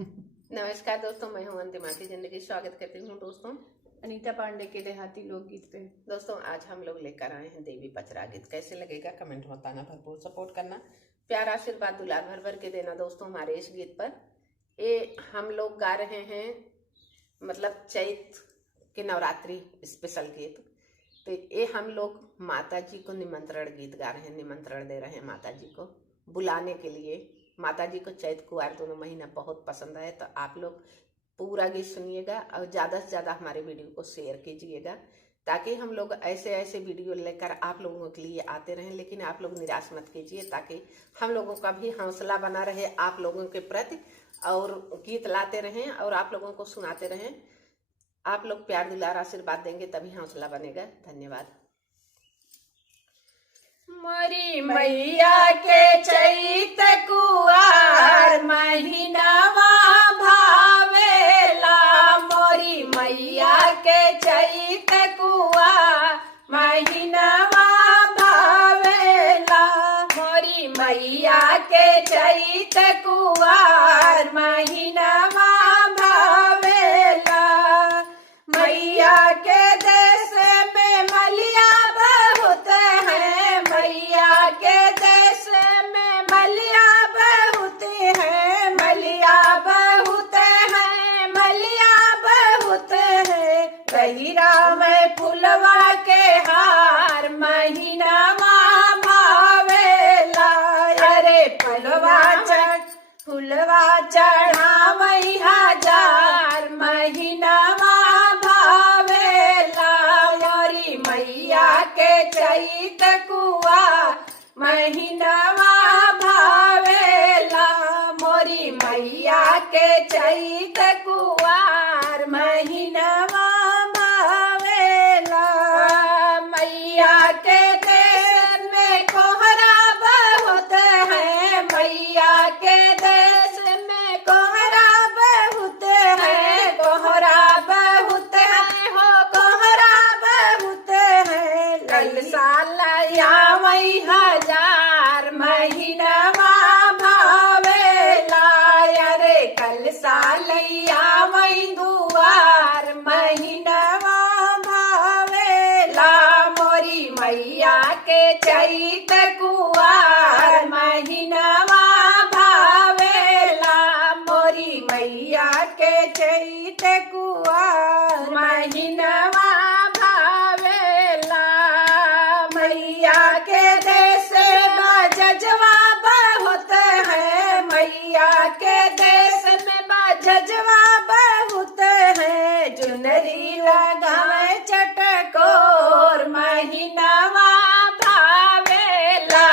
नमस्कार दोस्तों, मैं हूं अंतिमा की जिंदगी। स्वागत करती हूं दोस्तों अनीता पांडे के देहाती लोकगीत पे। दोस्तों आज हम लोग लेकर आए हैं देवी पचरा गीत। कैसे लगेगा कमेंट में बताना, भरपूर सपोर्ट करना, प्यार आशीर्वाद दुलार भर भर के देना दोस्तों हमारे इस गीत पर। ये हम लोग गा रहे हैं मतलब चैत के नवरात्रि स्पेशल गीत। तो ये हम लोग माता जी को निमंत्रण गीत गा रहे हैं, निमंत्रण दे रहे हैं माता जी को बुलाने के लिए। माता जी को चैत कुआर दोनों महीना बहुत पसंद है, तो आप लोग पूरा गीत सुनिएगा और ज़्यादा से ज़्यादा हमारे वीडियो को शेयर कीजिएगा, ताकि हम लोग ऐसे ऐसे वीडियो लेकर आप लोगों के लिए आते रहें। लेकिन आप लोग निराश मत कीजिए, ताकि हम लोगों का भी हौसला बना रहे आप लोगों के प्रति, और गीत लाते रहें और आप लोगों को सुनाते रहें। आप लोग प्यार दुलार आशीर्वाद देंगे तभी हौसला बनेगा। धन्यवाद। मोरी मैया के चैत कुआर महीनावा भावेला, मोरी मैया के चैत कुआर महीनावा भावेला, मोरी मैया के चैत कुआर महीनावा भावेला। मैया के देश में मलिया बहुत है, मैया के देश में मलिया बहुत है, मलिया बहुत है, मलिया बहुत है। गहिरा में फुलवा के हार महीनावा भावेला, अरे फुलवा चढ़ावई हजार महीनावा भावेला, मोरी मैया के चैत कुआर महीनावा भावेला, मोरी मैया के चैत कुआर महीनावा भावेला। मैया के देश में कोहरा बहुत है, मैया के देश में कोहरा बहुत है, कोहरा बहुत है हो, कोहरा बहुत है। ललसा लयावई हजार महीनावा भावेला, अरे कलसा लयावई दुआर महीनावा भावेला, मोरी मैया के चैत कुआर महीनावा भावेला, मोरी मैया के चैत कुआर महीनावा भावेला। मैया के देश में जजवा बहुत है, मैया के देश में जजवा बहुत है। चुनरी लगावे चटकोर महीनावा भावेला,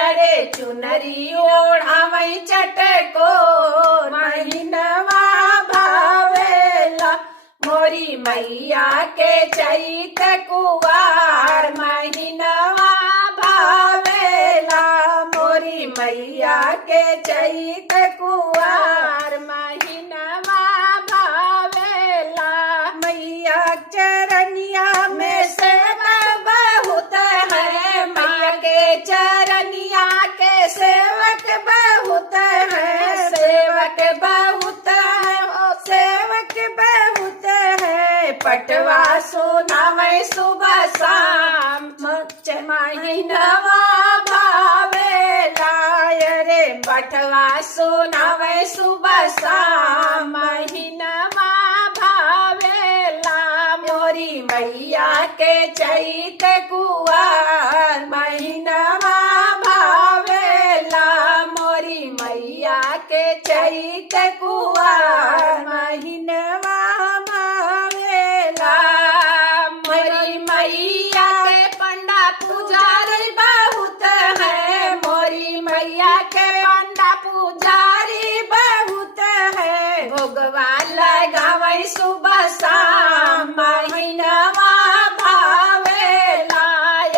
अरे चुनरी ओढ़ावे चटकोर महीनावा भावेला, मोरी मैया के चैत कुआर महीनावा भावेला, मोरी मैया के चैत कुआर महीनावा भावेला। मैया चरनिया में सेवा बहुत है, मैया के चरनिया के सेवक बहुत है, सेवक बहुत है हो, सेवक बहुत है। पटवा सुनावे सुबह शाम महीनावा भावेला, अरे पटवा सुनावे सुबह शाम महीनावा भावेला, मोरी मैया के चैत कुआर महीनावा भावेला, मोरी मैया के चैत कुआर महीनावा भावेला। मोरी मैया के पंडा पुजारी बहुत है, मोरी मैया के पंडा पुजारी बहुत है। भोगवा लगावे सुबह शाम महीनावा भावेला,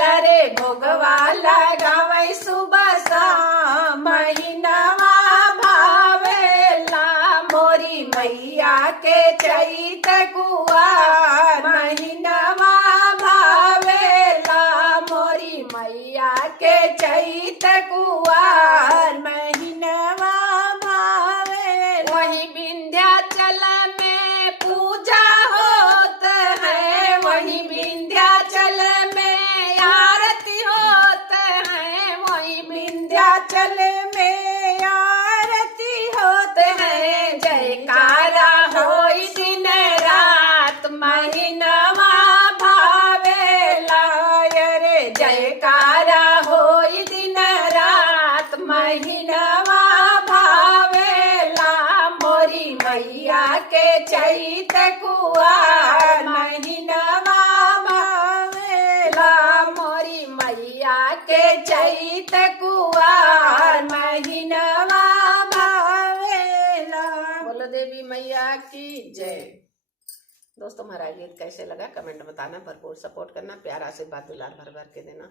अरे भोगवा लगावे सुबह शाम महीनावा भावेला, मोरी मैया के चैत कुआर महीनावा भावेला, मोरी मैया के चैत कुआर महीनावा भावेला। वही बिन महीनवा भावेला मोरी मैया के चैत कुआर महीनवा भावेला मोरी मैया के चैत कुआर महीनवा भावेला। बोलो देवी मैया की जय। दोस्तों हमारा गीत कैसे लगा कमेंट बताना, भरपूर सपोर्ट करना, प्यार आशीर्वाद दुलार भर भर के देना।